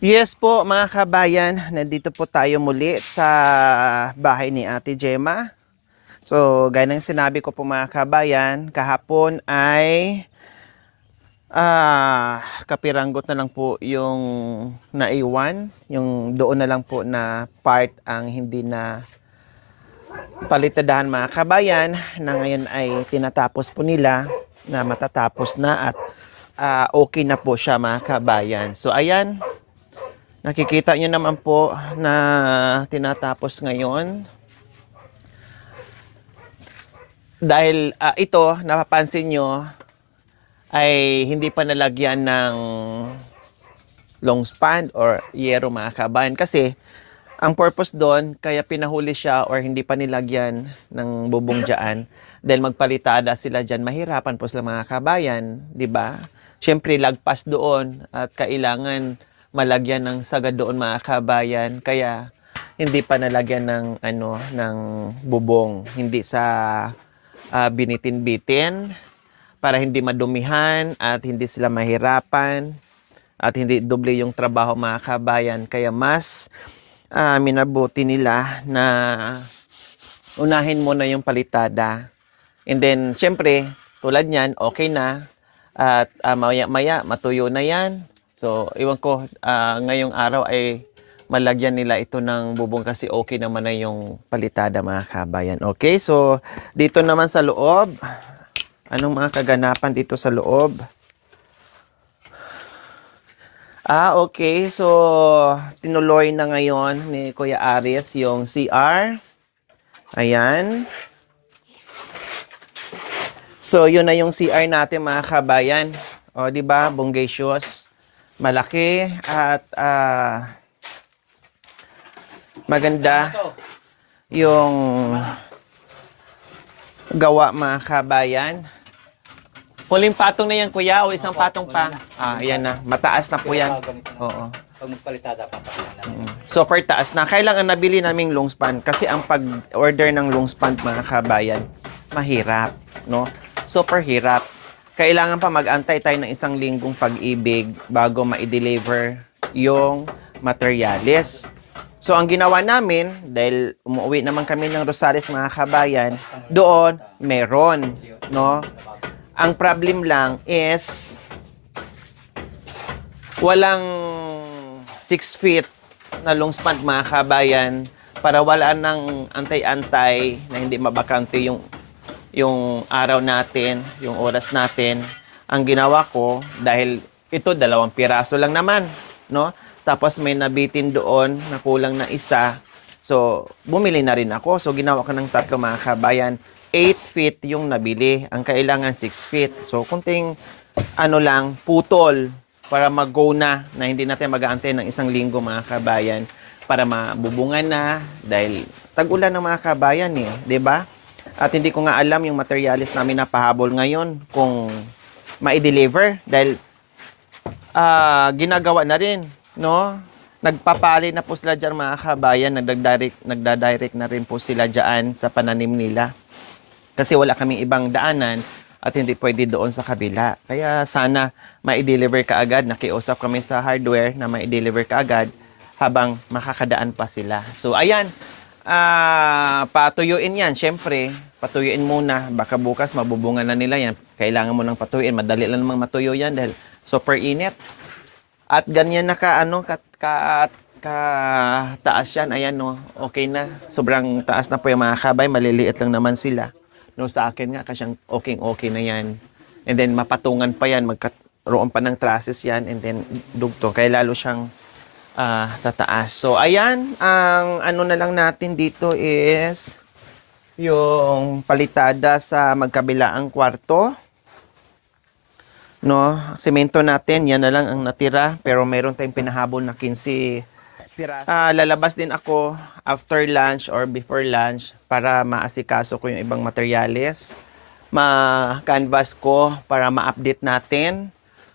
Yes po mga kabayan, nandito po tayo muli sa bahay ni Ate Gemma. So, gaya ng sinabi ko po mga kabayan, kahapon ay kapiranggot na lang po yung naiwan. Yung doon na lang po na part ang hindi na palitadahan mga kabayan na ngayon ay tinatapos po nila na matatapos na at okay na po siya mga kabayan. So, ayan. Nakikita nyo naman po na tinatapos ngayon. Dahil ito, napapansin nyo, ay hindi pa nalagyan ng long span or yero mga kabayan. Kasi, ang purpose doon, kaya pinahuli siya or hindi pa nilagyan ng bubong dyan, dahil magpalitada sila dyan, mahirapan po sila mga kabayan, di ba? Siyempre, lagpas doon at kailangan malagyan ng sagad doon mga kabayan. Kaya, hindi pa nalagyan ng ng bubong, hindi sa binitin-bitin para hindi madumihan at hindi sila mahirapan at hindi doble yung trabaho mga kabayan. Kaya mas minabuti nila na unahin muna yung palitada. And then, syempre, tulad niyan, okay na. At maya-maya, matuyo na yan. So, iwan ko, ngayong araw ay malagyan nila ito ng bubong kasi okay naman na yung palitada mga kabayan. Okay, so dito naman sa loob, anong mga kaganapan dito sa loob? Okay, so tinuloy na ngayon ni Kuya Aris yung CR. Ayan. So, yun na yung CR natin mga kabayan. O, di ba? Bonggacious. Malaki at maganda yung gawa mga kabayan. Huling patong na yan, kuya, o isang patong pa? Ayan na. Mataas na po yan. Oo. Pag magpalitada, papakita namin. Super taas na. Kailangan nabili naming long span kasi ang pag-order ng long span mga kabayan, mahirap, no? Super hirap. Kailangan pa mag-antay tayo ng isang linggong pag-ibig bago ma-deliver yung materials. So, ang ginawa namin, dahil umuwi naman kami ng Rosales mga kabayan, doon, meron, no? Ang problem lang is, walang 6 feet na long span mga kabayan para wala ng antay-antay na hindi mabakante yung araw natin, yung oras natin. Ang ginawa ko, dahil ito 2 piraso lang naman, no? Tapos may nabitin doon na kulang na isa. So, bumili na rin ako. So, ginawa ko ng 3 mga kabayan. 8 feet yung nabili. Ang kailangan 6 feet. So, kunting lang, putol para mag-go na hindi natin mag-aantay ng isang linggo mga kabayan para mabubungan na dahil tag-ulan ng mga kabayan eh, 'di ba? At hindi ko nga alam yung materials namin na pahabol ngayon kung ma-deliver dahil ginagawa na rin, no? Nagpapali na po sila dyan mga kabayan, nagdadirect na rin po sila dyan sa pananim nila. Kasi wala kaming ibang daanan at hindi pwede doon sa kabila. Kaya sana ma-deliver ka agad. Nakiusap kami sa hardware na ma-deliver ka agad habang makakadaan pa sila. So, ayan. Patuyuin yan. Siyempre, patuyuin muna. Baka bukas mabubungan na nila yan. Kailangan mo nang patuyuin. Madali lang namang matuyo yan dahil super init. At ganyan na taas yan. Ayan, no. Okay na. Sobrang taas na po yung mga kabay. Maliliit lang naman sila. No, sa akin nga, kasi okay na yan. And then, mapatungan pa yan. Magkaroon pa ng trusses yan. And then, dugtong. Kaya lalo siyang tataas. So, ayan. Ang ano na lang natin dito is yung palitada sa magkabilaang kwarto. No, semento natin. Yan na lang ang natira. Pero meron tayong pinahabol na 15 lalabas din ako after lunch or before lunch para maasikaso ko yung ibang materyales. Ma-canvas ko para ma-update natin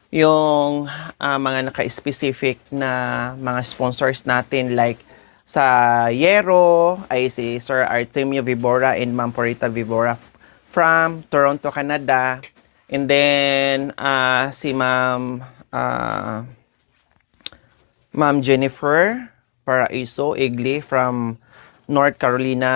yung mga naka-specific na mga sponsors natin like sa Yero ay si Sir Artemio Vibora and Ma'am Porita Vibora from Toronto, Canada. And then si Ma'am Ma'am Jennifer Paraiso Igli from North Carolina,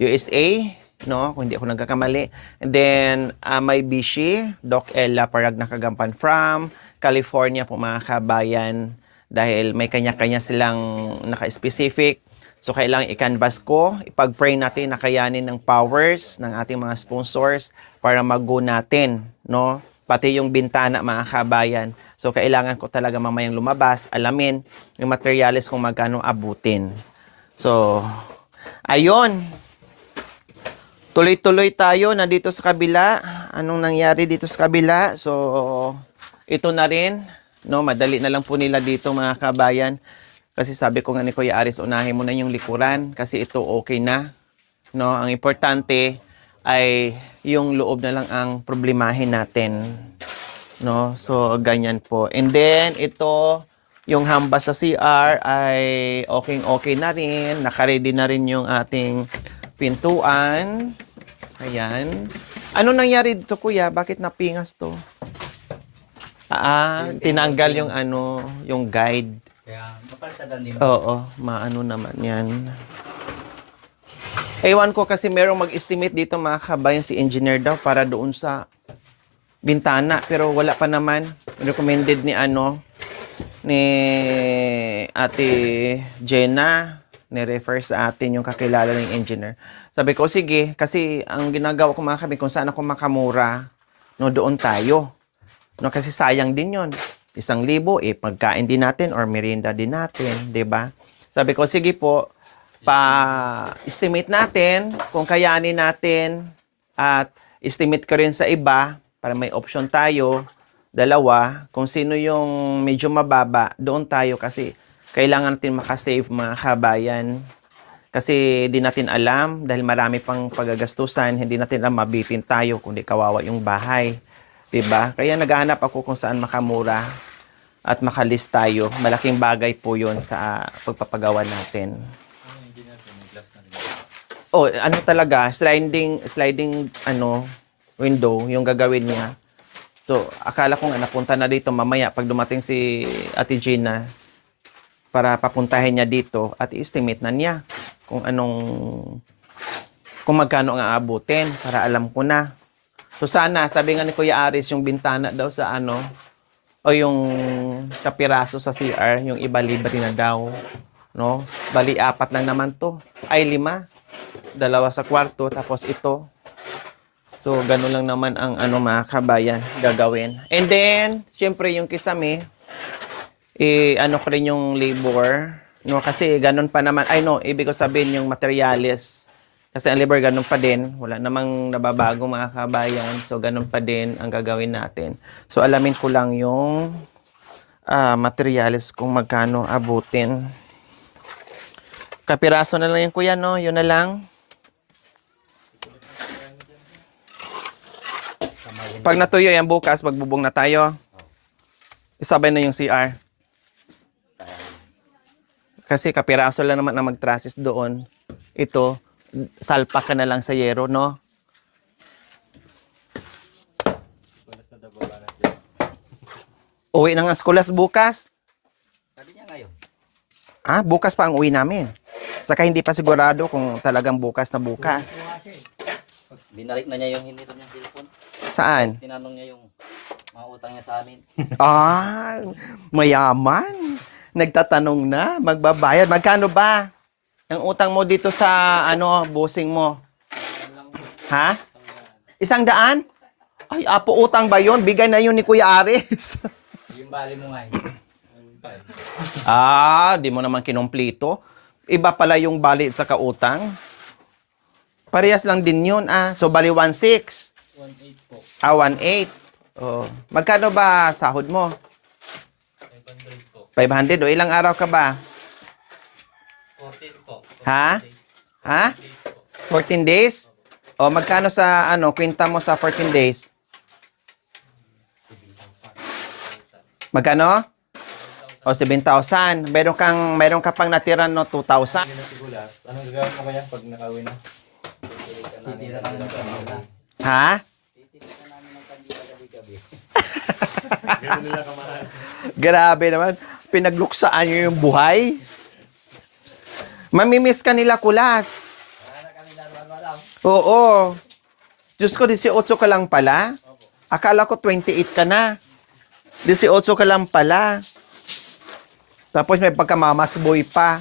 USA, no? Kung hindi ako nagkakamali. And then, may Bishi, Doc Ella Parag Nakagampan from California po mga kabayan. Dahil may kanya-kanya silang naka-specific. So, kailangan i-canvas ko. Ipag-pray natin na kayanin ng powers ng ating mga sponsors para mag-go natin, no? Pati yung bintana mga kabayan. So, kailangan ko talaga mamayang lumabas, alamin yung materials kung magkano abutin. So, ayun. Tuloy-tuloy tayo na dito sa kabila. Anong nangyari dito sa kabila? So, ito na rin. No, madali na lang po nila dito mga kabayan. Kasi sabi ko nga ni Kuya Aris, unahin mo na yung likuran. Kasi ito okay na. No, ang importante ay yung loob na lang ang problemahin natin. No, so ganyan po. And then, ito, yung hambas sa CR ay okay na rin. Nakaready na rin yung ating pintuan. Ayan. Ano nangyari dito, Kuya? Bakit napingas to? Tinanggal yung ano, yung guide. Kaya mapalitada din. Oo, maano naman yan. Ewan ko kasi merong mag-estimate dito mga kabayan si engineer daw para doon sa bintana. Pero wala pa naman. Recommended ni ni Ate Jenna, ni-refer sa atin yung kakilala ng engineer. Sabi ko, sige, kasi ang ginagawa ko mga kami, kung saan ako makamura, no, doon tayo. No, kasi sayang din yon. 1,000, pagkain din natin or merienda din natin, 'di ba? Sabi ko, sige po, pa-estimate natin kung kayanin natin at estimate ko rin sa iba para may option tayo, dalawa, kung sino yung medyo mababa, doon tayo kasi kailangan natin makasave mga kabayan. Kasi di natin alam, dahil marami pang pagagastusan, hindi natin alam mabitin tayo kundi kawawa yung bahay. 'Di ba? Kaya naghahanap ako kung saan makamura at makalist tayo. Malaking bagay po 'yon sa pagpapagawa natin. Oh, ano talaga, sliding window yung gagawin niya. So, akala ko nga napunta na dito mamaya pag dumating si Ate Gina para papuntahin niya dito at i-estimate na niya kung magkano ang aabutin para alam ko na. So sana, sabi nga ni Kuya Aris, yung bintana daw sa o yung kapiraso sa CR, yung iba libre na daw. No? Bali, 4 lang naman to. Ay, 5. 2 sa kwarto, tapos ito. So, ganun lang naman ang mga kabayan gagawin. And then, syempre yung kisame, ko rin yung labor. No? Kasi ganun pa naman, ibig ko sabihin yung materials. Kasi ang labor ganun pa din. Wala namang nababago mga kabayan. So, ganun pa din ang gagawin natin. So, alamin ko lang yung materials kung magkano abutin. Kapiraso na lang yan, Kuya, no? Yun na lang. Pag natuyo yan bukas, magbubong na tayo. Isabay na yung CR. Kasi kapiraso lang naman na mag-trusses doon. Ito, salpa ka na lang sa yero, no? Uwi na nga skulas bukas. Sabi niya ngayon. Bukas pa ang uwi namin. Saka hindi pa sigurado kung talagang bukas na bukas. Binalik na niya yung hinito niyang cellphone. Saan? Tinanong niya yung mga utang niya sa amin. Mayaman. Nagtatanong na, magbabayad. Magkano ba ang utang mo dito sa busing mo? Ha? 100? Ay, apo utang ba yun? Bigay na yun ni Kuya Aris. Yung bali mo nga. Di mo naman kinumplito. Iba pala yung bali sa kautang. Parehas lang din yun, So, bali 1.6. 1.8 po. 1.8. Oh. Magkano ba sahod mo? 500 po. 500. O, ilang araw ka ba? 14 po. Ha? 14 days? O, magkano sa, kwenta mo sa 14 days? Magkano? O, 7,000. Meron ka pang natira, 2,000. Anong gagawin mo kaya pag nakauwi na? Titira kami ng kanila. Ha? Titira namin ng kanila gabi-gabi. Gano'n nila kamahal. Grabe naman. Pinagluksaan nyo yung buhay. Mamimiss ka nila, Kulas. Oo. Diyos ko, 18 ka lang pala. Akala ko 28 ka na. 18 ka lang pala. Tapos may pagkamamasboy pa.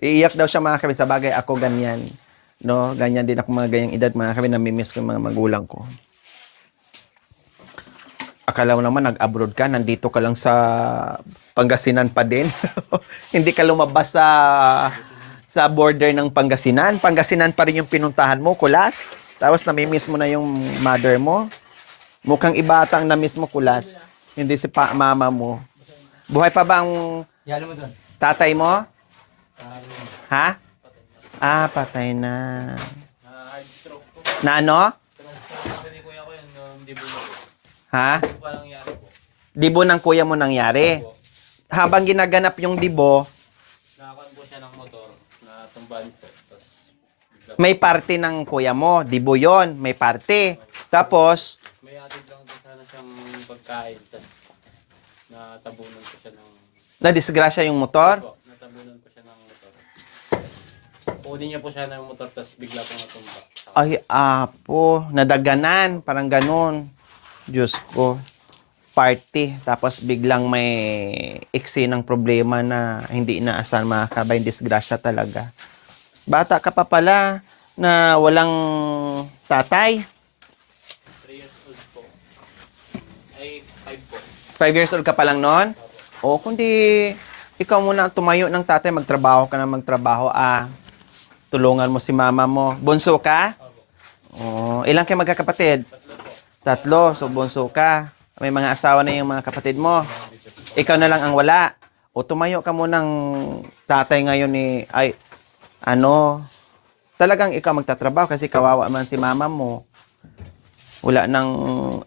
Iiyak daw siya mga kami. Sa bagay, ako ganyan. No, ganyan din ako mga ganyang edad. Mga kami, namimiss ko yung mga magulang ko. Akala mo naman, nag-abroad ka. Nandito ka lang sa Pangasinan pa din. Hindi ka lumabas sa border ng Pangasinan. Pangasinan pa rin yung pinuntahan mo, Kulas. Tapos namimiss mo na yung mother mo. Mukhang ibata ang namiss mo, Kulas. Hindi si mama mo. Buhay pa ba ang Yalo mo doon. tatay mo? Ha? Ah, patay na. Hard stroke po. Na ano? Sabi ni kuya ko yun, hindi po na po. Ha? Walang yari po. Dibo ng kuya mo nangyari. Habang ginaganap yung dibo, Nakakuan po siya ng motor na tumbahan po. Tapos, may parte ng kuya mo. Dibo yon, may parte. Tapos, may atid lang po sana siyang pagkain. Tapos, natabunan po siya ng... nadisgrasya yung motor. Po, natabunan po siya ng motor. Kunin niya po siya ng motor, tapos bigla po natumba. Ay, apo, nadaganan. Parang ganun. Diyos ko. Party. Tapos biglang may iksi ng problema na hindi inaasahan mga kabay. Disgrasya talaga. Bata ka pa pala na walang tatay. 3 years old po. Ay, 5 po. 5 years old ka pa lang noon? O, kundi ikaw muna ang tumayo ng tatay, magtrabaho ka na magtrabaho. Tulungan mo si mama mo. Bunso ka? O, ilang kayo magkakapatid? 3. So, bunso ka. May mga asawa na yung mga kapatid mo. Ikaw na lang ang wala. O, tumayo ka munang tatay ngayon ni... talagang ikaw magtatrabaho kasi kawawa man si mama mo. Wala nang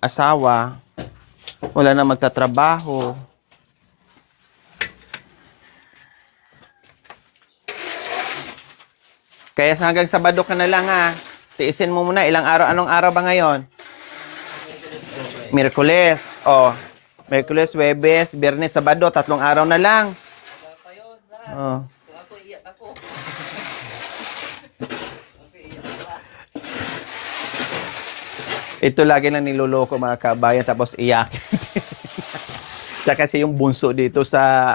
asawa. Wala nang magtatrabaho. Kaya hanggang Sabado ka na lang tiisin mo muna. Ilang araw? Anong araw ba ngayon? Miyerkules. Oh. Miyerkules, Huwebes, Biyernes, Sabado. 3 araw na lang. Oh. Ako iyak ako. Ito lagi lang niloloko mga kabayan tapos iyakin. Siya kasi yung bunso dito sa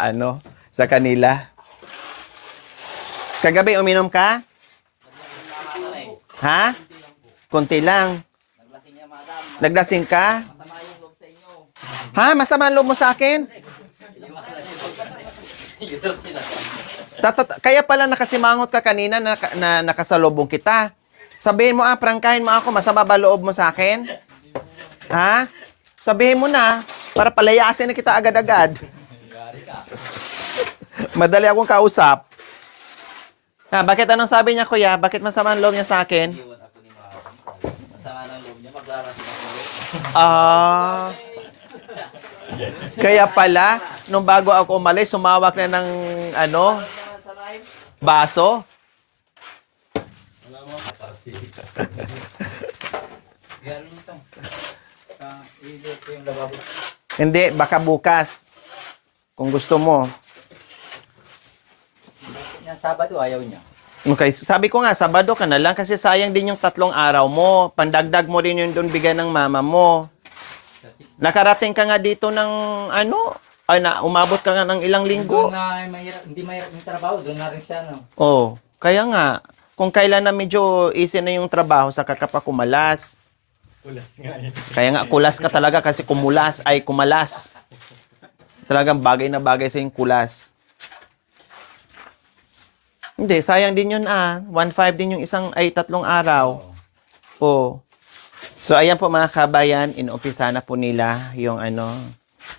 sa kanila. Kagabi uminom ka? Ha? Konti lang. Naglasing niya, madam. Naglasing ka? Masama yung loob sa inyo. Ha? Masama ang loob mo sa akin? Kaya pala nakasimangot ka kanina na nakasalubong kita. Sabihin mo prangkahin mo ako, masama ba loob mo sa akin? Ha? Sabihin mo na, para palayasin na kita agad-agad. Madali akong kausap. Bakit anong sabi niya, kuya? Bakit masama ang loob niya sa akin? Iwan ako ni mama. Masama ng loob niya, maglarasing ako. Kaya pala, nung bago ako umalis, sumawak na ng Sa live, baso. Wala mo. gano'n nito. Ilo ko yung lababo. Hindi, baka bukas. Kung gusto mo. Yung Sabado, ayaw niya. Okay, sabi ko nga, Sabado ka na lang kasi sayang din yung 3 araw mo. Pandagdag mo rin yung doon bigay ng mama mo. Nakarating ka nga dito ng umabot ka nga ng ilang linggo. Doon na hindi mahirap yung trabaho, doon na rin siya, no? Oh, kaya nga, kung kailan na medyo easy na yung trabaho, saka ka pa kumalas. Kulas nga yun. Kaya nga, kulas ka talaga kasi kumalas. Talagang bagay na bagay sa yung kulas. Hindi, sayang din yun 1.5 din yung 3 araw. Oh. So, ayan po mga kabayan, inuumpisa na po nila yung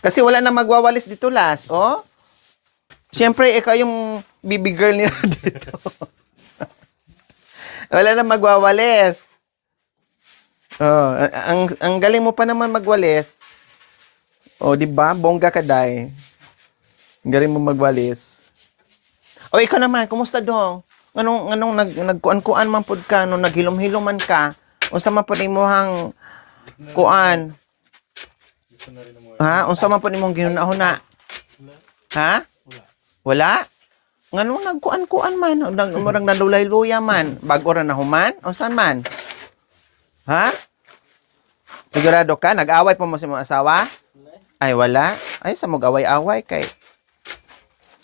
Kasi wala na magwawalis dito last, oh. Siyempre, ikaw yung baby girl nila dito. Wala na magwawalis. Oh, ang galing mo pa naman magwalis. Oh, di ba? Bongga ka, day. Ang galing mo magwalis. O, ikaw naman, kumusta dong? Anong nagkuan-kuan man pud ka, nung naghilom-hilom man ka? Unsa man pud imong kuan? Ha? Unsa man pud imong ginunahuna? Ha? Wala. Wala? Nga nung nagkuan-kuan man, murang nalulay-luya man, bago ra na human, o saan man? Ha? Sigurado ka? Nag-away pa mo sa mga asawa? Ay, wala. Ay, sa mag-away-away kay.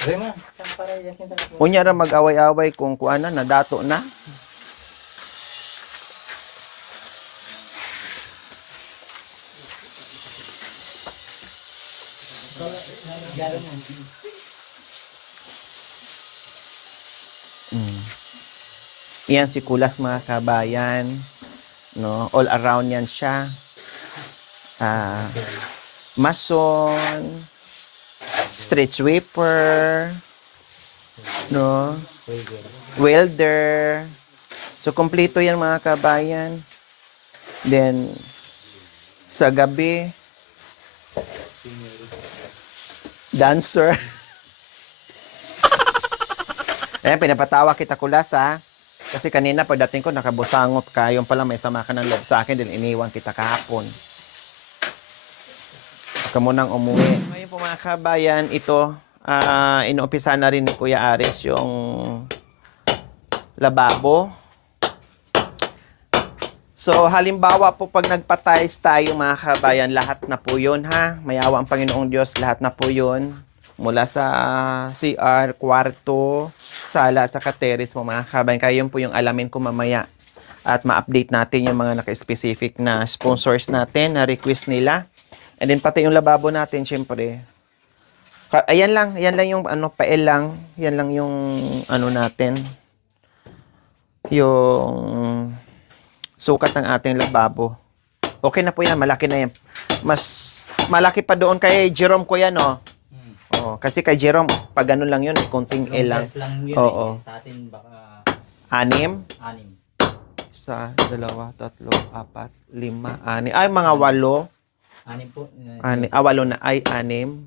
Dre mo. Saan para yasin sa Unya ra mag-away-away kung kuan na, nadato na. Mm. Yan si Kulas mga kabayan. No, all around yan siya. Mason, street sweeper, no, welder. So kompleto yan mga kabayan. Then sa gabi, dancer. Ayan, pinapatawa kita Kulas ha. Kasi kanina pagdating ko nakabusangot ka, yung pala may sama ka ng loob sa akin, din iniwan kita kahapon. Ka mo nang umuwi. Ngayon po mga kabayan, ito, inuumpisa na rin ni Kuya Aris yung lababo. So, halimbawa po pag nagpa-tiles tayo mga kabayan, lahat na po yun ha. Mayawa ang Panginoong Diyos, lahat na po yun. Mula sa CR, kwarto, sala, at saka terrace mo mga kabayan. Kaya yun po yung alamin ko mamaya. At ma-update natin yung mga naka-specific na sponsors natin, na request nila. And then pati yung lababo natin, syempre. Ayan lang yung ano, pael lang. Yan lang yung ano natin. Yung sukat ng ating lababo. Okay na po yan, malaki na yan. Mas malaki pa doon kay Jerome ko yan, oh. Oh, kasi kay Jerome, pag ganun lang yun, konting L lang. yun. Oo. Sa atin baka 6. 6. 1, 2, 3, 4, 5, 6. Ay, mga 8. 6 po. 8 na. Ay, 6. 1,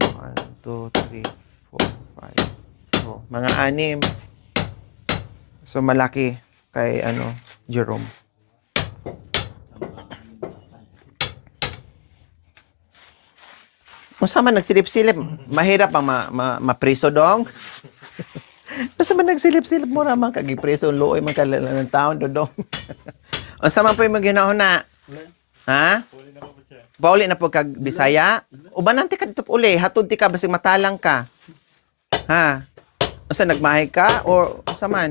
2, 3, 4, 5. So, mga 6. So, malaki kay, Jerome. Kung saan man nagsilip-silip, mahirap ang mapriso dong. Basta man nagsilip-silip mo naman, kagipriso, looy man kalalang ng taon dodong. Kung saan man po yung maghinahon na? Ha? Pauli na po kag Bisaya? Uban nanti ka dito uli, hatod ti ka, basig matalang ka. Ha? Kung saan nagmahay ka? O saan man?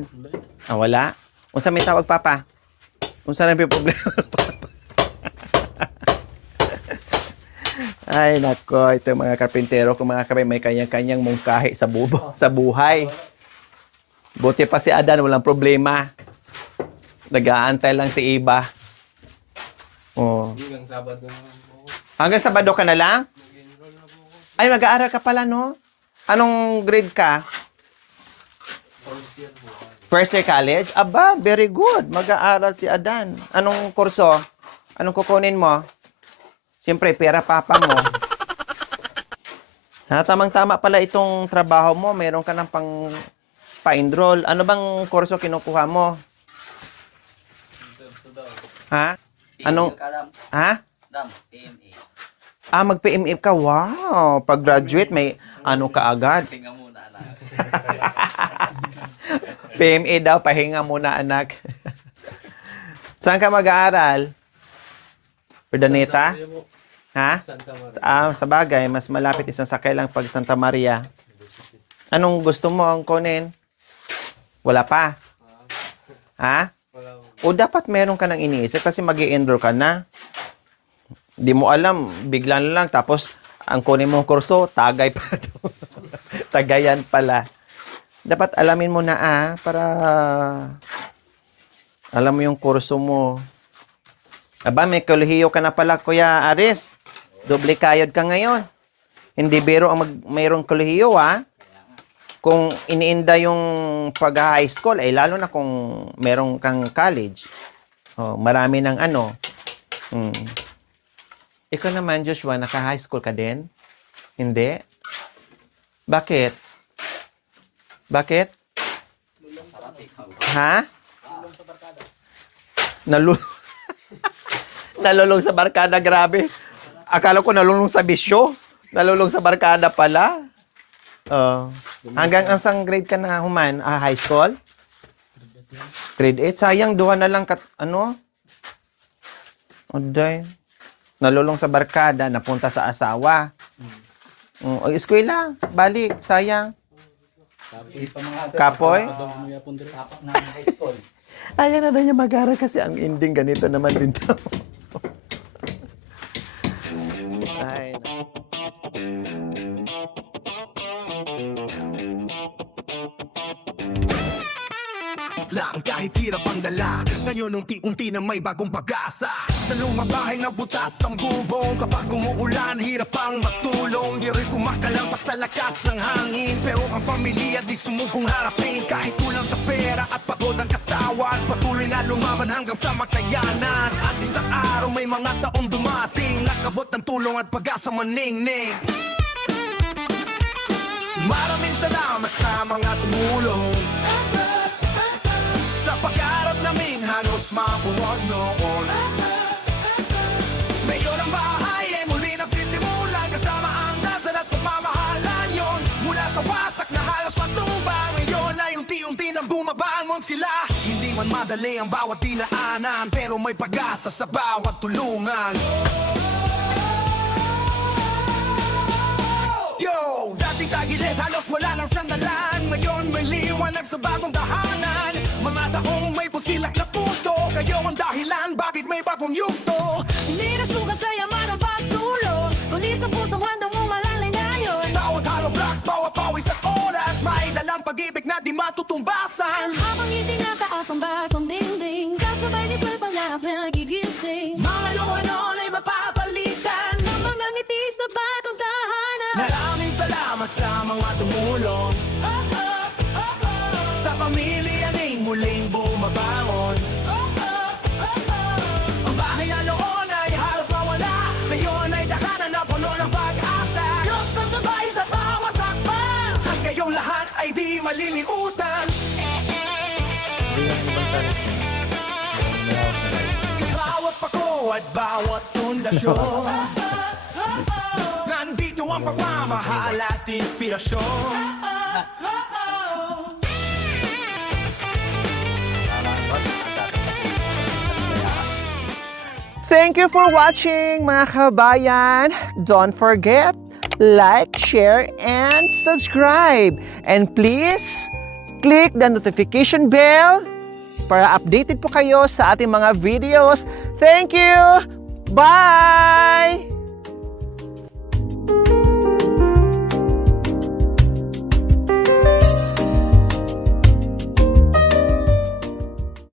Wala? Kung saan may tawag papa? Kung saan may problema? Ay, nako, ito mga karpintero, kung mga kabay, may kanyang-kanyang mungkahi sa buhay. Buti pa si Adan, walang problema. Nag-aantay lang si Iba. Oh. Hanggang Sabado na lang po ako. Hanggang Sabado ka na lang? Mag-enroll na po ako. Ay, mag-aaral ka pala, no? Anong grade ka? First year po. First year college? Aba, very good. Mag-aaral si Adan. Anong kurso? Anong kukunin mo? Siyempre, pera papa mo. Ha, tamang-tama pala itong trabaho mo. Meron ka ng pa-enroll. Ano bang kurso kinukuha mo? Ha? Anong? Ha? Dam, PMA. Mag-PMA ka. Wow. Pag-graduate, may ano ka agad. Tingnan muna anak. PMA daw, pahinga muna anak. Saan ka mag-aaral? Urdaneta? Ha? Santa Maria. Sa bagay, mas malapit isang sakay lang pag Santa Maria. Anong gusto mo ang kunin? Wala pa. Ha? Wala po. O dapat meron ka nang iniisip kasi mag-i-enroll ka na. Di mo alam, bigla na lang. Tapos, ang kunin mong kurso, tagay pa to. Tagayan pala. Dapat alamin mo na para alam mo yung kurso mo. Aba, may kolehiyo ka na pala, Kuya Aris. Doble kayod ka ngayon. Hindi biro ang mayroong kolehiyo, ha? Kung iniinda yung pag-high school, ay lalo na kung merong kang college. Oh, marami ng ano. Ikaw naman, Joshua, naka-high school ka din? Hindi? Bakit? Bakit? Ha? Nalulong sa barkada, grabe. Akala ko nalulong sa bisyo. Nalulong sa barkada pala. Oh. Hanggang ansang grade ka na human? High school? Grade 8. Sayang, duha na lang ano? Oday. Nalulong sa barkada, napunta sa asawa. O eskwela, balik, sayang. Hindi pa mga Kapoy? tapak na high school. Ayan na niya mag-aral kasi ang ending ganito naman din daw. Ay, lang kahit hirap ang dala. Ngayon unti-unti na may bagong pag-asa. Sa lumang bahay na butas ang bubong. Kapag umuulan, hirap ang magtulong. Di rin kumakalampak sa lakas ng hangin. Pero ang pamilya di sumubong harapin. Kahit kulang sa pera at pagod ang katawan, patuloy na lumaban hanggang sa makayanan. At isang araw may mga taong dumating, nakabot ng tulong at pag-asa maningning. Maraming salamat sa mga tumulong sa pag-arap namin halos mabuwag noon. Ngayon ang bahay ay muli nagsisimulan, kasama ang dasal at pagmamahalan yon. Mula sa wasak na halos matubang, ngayon ay unti-unti nang bumabangon sila. Hindi man madali ang bawat dinaanan, pero may pag-asa sa bawat tulungan. Yo, dating tagilid, halos wala ng sandalan. Ngayon may liwanag sa bagong tahanan. Mga taong may pusilak na puso, kayo ang dahilan bakit may bagong yugto. Hindi nasugat sa yaman ang pagtulong, kundi sa pusong handang mong malalay na yun. Bawat hollow blocks, bawat pawis at oras, may dalang pag-ibig na di matutumbasan. Habang hindi nataas ang bagong dingding, kasabay ni Pagpangarap na nagigising. Mga luha noon ay mapapalitan ng mga ngiti sa bagong tahanan. Maraming salamat sa mga tumulong, sa pamilya ay muling bumabangon. Ang bahay na noon ay halos mawala, ngayon ay dakanan na puno ng pag-asa. Diyos ang gabay sa bawat hakbang, ang kayong lahat ay di malilimutan. Sa bawat pako at bawat pundasyon, nandito ang pagmamahal at inspirasyon. thank you for watching, mga kabayan. Don't forget, like, share, and subscribe. And please, click the notification bell para updated po kayo sa ating mga videos. Thank you! Bye!